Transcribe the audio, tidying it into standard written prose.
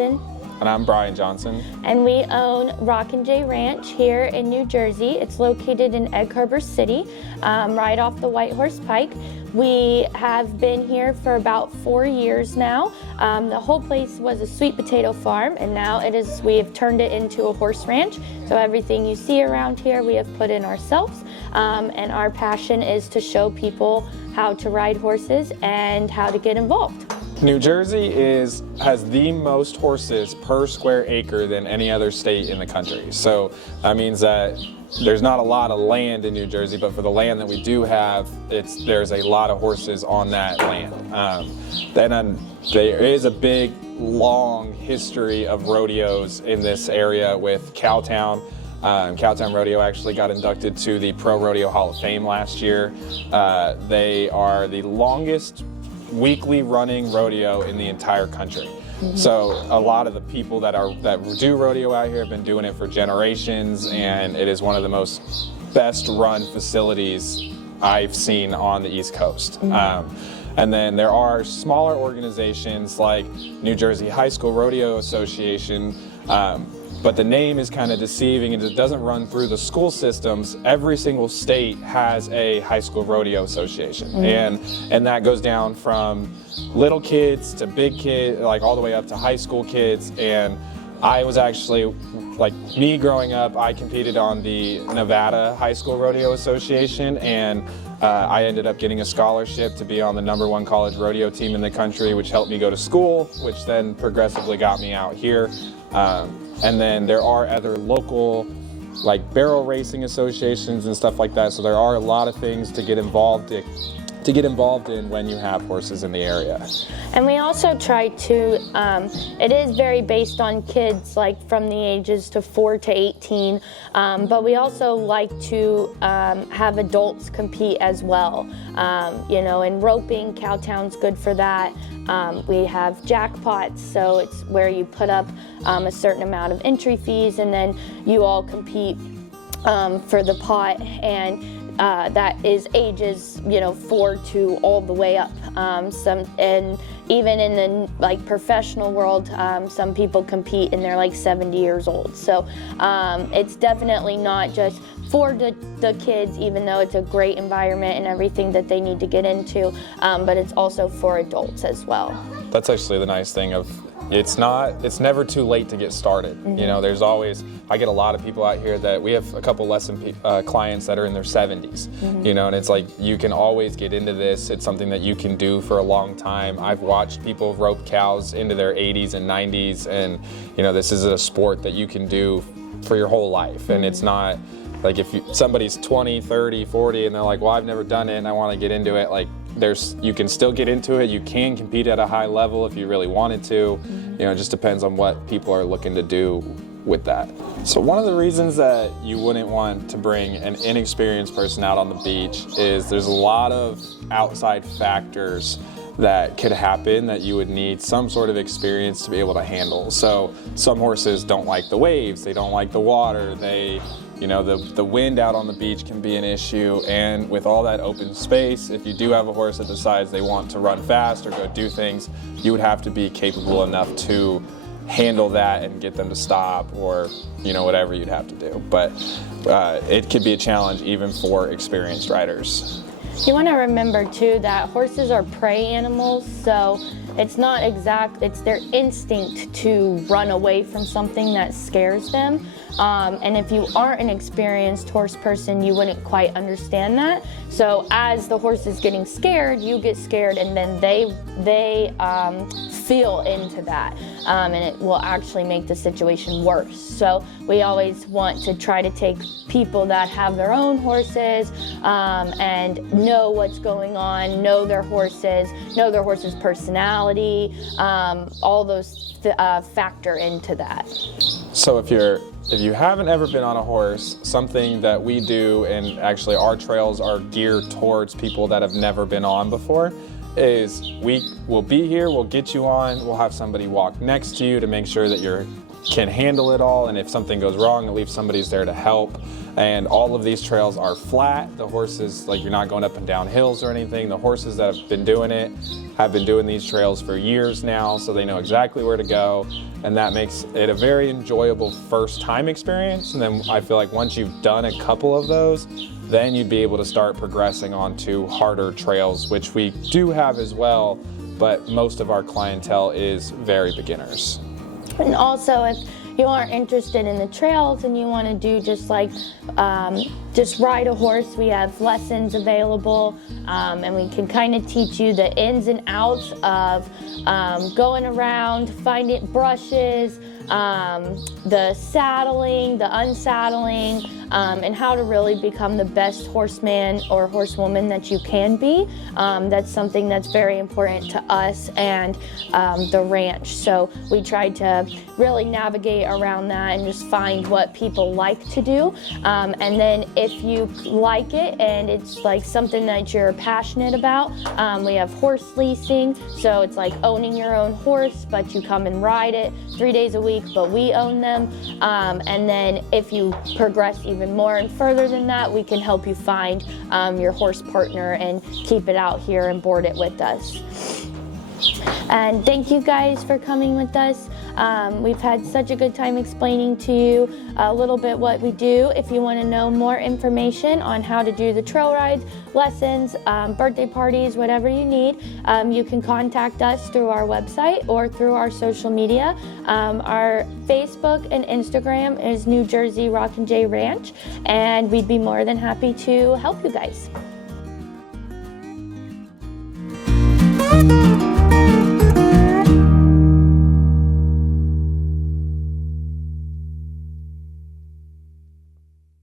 Johnson. And I'm Brian Johnson. And we own Rockin J Ranch here in New Jersey. It's located in Egg Harbor City, right off the White Horse Pike. We have been here for about 4 years now. The whole place was a sweet potato farm, and now we have turned it into a horse ranch. So everything you see around here we have put in ourselves, and our passion is to show people how to ride horses and how to get involved. New Jersey has the most horses per square acre than any other state in the country. So that means that there's not a lot of land in New Jersey, but for the land that we do have, there's a lot of horses on that land. Then there is a big, long history of rodeos in this area with Cowtown. Cowtown Rodeo actually got inducted to the Pro Rodeo Hall of Fame last year. They are the longest weekly running rodeo in the entire country. So a lot of the people that do rodeo out here have been doing it for generations, and it is one of the most best run facilities I've seen on the East Coast. And then there are smaller organizations like New Jersey High School Rodeo Association, but the name is kind of deceiving, and it doesn't run through the school systems. Every single state has a high school rodeo association, and that goes down from little kids to big kids, like all the way up to high school kids. And I was actually, like me growing up, I competed on the Nevada High School Rodeo Association, and I ended up getting a scholarship to be on the #1 college rodeo team in the country, which helped me go to school, which then progressively got me out here. And then there are other local, like barrel racing associations and stuff like that. So there are a lot of things to get involved in when you have horses in the area. And we also try to, it is very based on kids, like from the ages to 4 to 18, but we also like to have adults compete as well. You know, and roping, Cowtown's good for that. We have jackpots, so it's where you put up a certain amount of entry fees, and then you all compete for the pot, and that is ages, 4 to all the way up. And even in the professional world, some people compete and they're like 70 years old. So it's definitely not just for the kids, even though it's a great environment and everything that they need to get into, but it's also for adults as well. That's actually the nice thing of it's never too late to get started. There's always, I get a lot of people out here that we have a couple lesson clients that are in their 70s, and it's like you can always get into this. It's something that you can do for a long time. I've watched people rope cows into their 80s and 90s, and this is a sport that you can do for your whole life. And it's not like if somebody's 20, 30, 40 and they're like, well, I've never done it and I want to get into it, like you can still get into it. You can compete at a high level if you really wanted to. It just depends on what people are looking to do with that. So one of the reasons that you wouldn't want to bring an inexperienced person out on the beach is there's a lot of outside factors that could happen that you would need some sort of experience to be able to handle. So some horses don't like the waves, they don't like the water, the wind out on the beach can be an issue, and with all that open space, if you do have a horse that decides they want to run fast or go do things, you would have to be capable enough to handle that and get them to stop, or whatever you'd have to do. But it could be a challenge even for experienced riders. You want to remember too that horses are prey animals, so it's their instinct to run away from something that scares them. And if you aren't an experienced horse person, you wouldn't quite understand that. So as the horse is getting scared, you get scared, and then they feel into that, and it will actually make the situation worse. So we always want to try to take people that have their own horses and know what's going on, know their horse's personality, all those factor into that. So if you haven't ever been on a horse, something that we do, and actually our trails are geared towards people that have never been on before, is we will be here, we'll get you on, we'll have somebody walk next to you to make sure that you're can handle it all, and if something goes wrong, at least somebody's there to help. And all of these trails are flat. The horses, like, you're not going up and down hills or anything. The horses that have been doing it have been doing these trails for years now, so they know exactly where to go, and that makes it a very enjoyable first time experience. And then I feel like once you've done a couple of those, then you'd be able to start progressing onto harder trails, which we do have as well, but most of our clientele is very beginners. And also, if you aren't interested in the trails and you want to do just like just ride a horse, we have lessons available, and we can kind of teach you the ins and outs of going around, finding brushes, the saddling, the unsaddling, and how to really become the best horseman or horsewoman that you can be. That's something that's very important to us and the ranch. So we try to really navigate around that and just find what people like to do. And then if you like it and it's like something that you're passionate about, we have horse leasing. So it's like owning your own horse, but you come and ride it 3 days a week, but we own them. And then if you progress even more and further than that, we can help you find your horse partner and keep it out here and board it with us. And thank you guys for coming with us. We've had such a good time explaining to you a little bit what we do. If you want to know more information on how to do the trail rides, lessons, birthday parties, whatever you need, you can contact us through our website or through our social media. Our Facebook and Instagram is New Jersey Rockin J Ranch, and we'd be more than happy to help you guys.